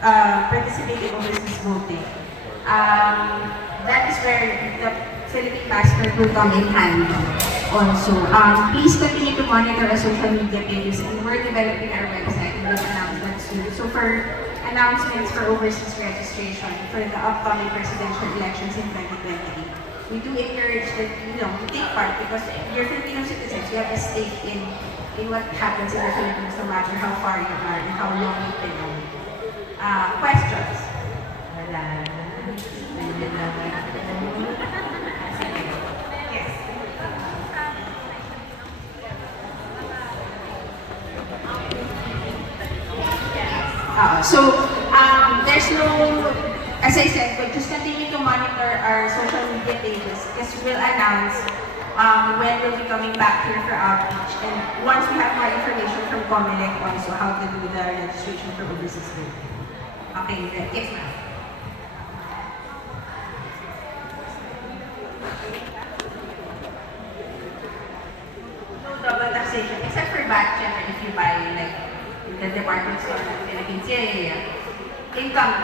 participate in overseas voting. That is where the Philippine passport will come in handy also. Please continue to monitor our social media pages, and we're developing our website and we'll announce that soon. So for announcements for overseas registration for the upcoming presidential elections in 2028, we do encourage that you take part because you're Filipino citizens. You have a stake in what happens in the Philippines, no matter how far you are and how long you've been away. Questions? Wala na. Pwede naman ako. Sige. Yes. There's no, as I said, but just continue to monitor our social media pages because we'll announce when we'll be coming back here for outreach. And once we have more information from Comelec also how to do the registration for overseas voting. Okay, yes ma'am. No double taxation, except for VAT, syempre, if you buy like in the department store of the Philippines. Yeah. Income.